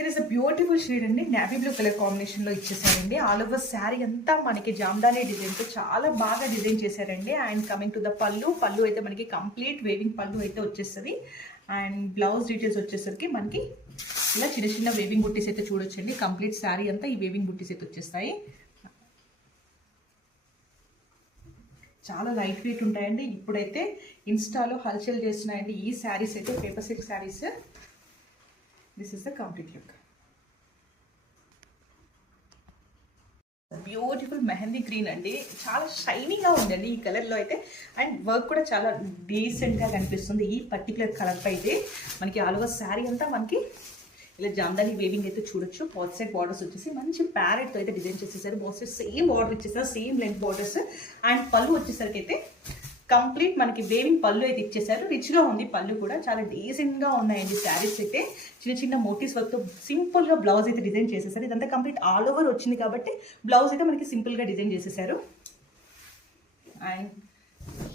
Here is a beautiful shade అండి, navy blue colour combination లో ఇచ్చేసారండి. All over sari అంతా మనకి జామ్దాని డిజైన్ తో చాలా బాగా డిజైన్ చేశారండి. అండ్ కమింగ్ టు ద పళ్ళు అయితే మనకి కంప్లీట్ వేవింగ్ పళ్ళు అయితే వచ్చేస్తుంది. అండ్ బ్లౌజ్ డీటెయిల్స్ వచ్చేసరికి మనకి ఇలా చిన్న చిన్న వేవింగ్ బుట్టీస్ అయితే చూడొచ్చండి. కంప్లీట్ శారీ అంతా ఈ వేవింగ్ బుట్టీస్ అయితే వచ్చేస్తాయి. చాలా లైట్ వెయిట్ ఉంటాయండి. ఇప్పుడైతే ఇన్స్టాలో హల్చల్ చేస్తున్నాయండి ఈ శారీస్ అయితే, paper silk saris. This is the complete look. Beautiful mehndi green అండి, చాలా షైనీగా ఉందండి ఈ కలర్లో అయితే. అండ్ వర్క్ కూడా చాలా డీసెంట్గా కనిపిస్తుంది ఈ పర్టికులర్ కలర్ పై. అయితే మనకి ఆల్ ఓవర్ శారీ అంతా మనకి ఇలా జామ్దాని వేవింగ్ అయితే చూడొచ్చు. బోత్ సైడ్ బార్డర్స్ వచ్చేసి మంచి ప్యారెట్తో అయితే డిజైన్ చేసేసారు. బోత్ సైడ్ సేమ్ బార్డర్ ఇచ్చేసారు, సేమ్ లెంత్ బార్డర్స్. అండ్ పళ్ళు వచ్చేసరికి అయితే కంప్లీట్ మనకి వేవింగ్ పళ్ళు అయితే ఇచ్చేసారు. రిచ్గా ఉంది పళ్ళు కూడా, చాలా డీసెంట్గా ఉన్నాయండి శారీస్ అయితే. చిన్న చిన్న మోటివ్స్ వర్క్తో సింపుల్గా బ్లౌజ్ అయితే డిజైన్ చేసేసారు. ఇదంతా కంప్లీట్ ఆల్ ఓవర్ వచ్చింది కాబట్టి బ్లౌజ్ అయితే మనకి సింపుల్గా డిజైన్ చేసేసారు. And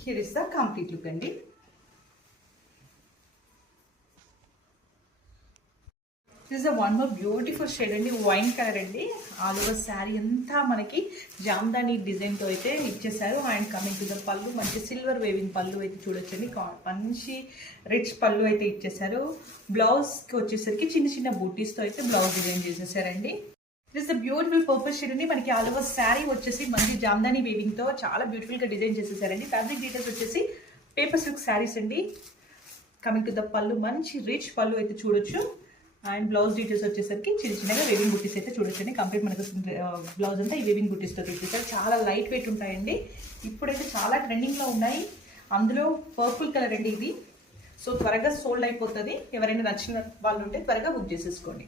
here is the complete look అండి. This is one more beautiful shade అండి, వైన్ కలర్ అండి. ఆల్ ఓవర్ శారీ అంతా మనకి జామ్దాని డిజైన్తో అయితే ఇచ్చేసారు. అండ్ కమింగ్ టు ద పళ్ళు మంచి సిల్వర్ వేవింగ్ పళ్ళు అయితే చూడొచ్చండి. మంచి రిచ్ పళ్ళు అయితే ఇచ్చేసారు. బ్లౌజ్కి వచ్చేసరికి చిన్న చిన్న బూటీస్తో అయితే బ్లౌజ్ డిజైన్ చేసేసారండి. This the beautiful purpose shade అండి. మనకి ఆల్ ఓవర్ శారీ వచ్చేసి మంచి జామ్దాని వేవింగ్తో చాలా బ్యూటిఫుల్గా డిజైన్ చేసేసారండి. ఫ్యాబ్రిక్ డీటెయిల్స్ వచ్చేసి పేపర్ సిల్క్ శారీస్ అండి. కమింగ్ టు ద పళ్ళు మంచి రిచ్ పళ్ళు అయితే చూడొచ్చు. అండ్ బ్లౌజ్ డీటెయిల్స్ వచ్చేసరికి చిన్న చిన్నగా వేవింగ్ బుట్టీస్ అయితే చూడొచ్చండి. కంప్లీట్ మనకు బ్లౌజ్ అంతా ఈ వేవింగ్ బుట్టీస్తో తీసేసారు. చాలా లైట్ వెయిట్ ఉంటాయండి. ఇప్పుడైతే చాలా ట్రెండింగ్లో ఉన్నాయి. అందులో పర్పుల్ కలర్ అండి ఇది. సో త్వరగా సోల్డ్ అయిపోతుంది. ఎవరైనా నచ్చిన వాళ్ళు ఉంటే త్వరగా బుక్ చేసేసుకోండి.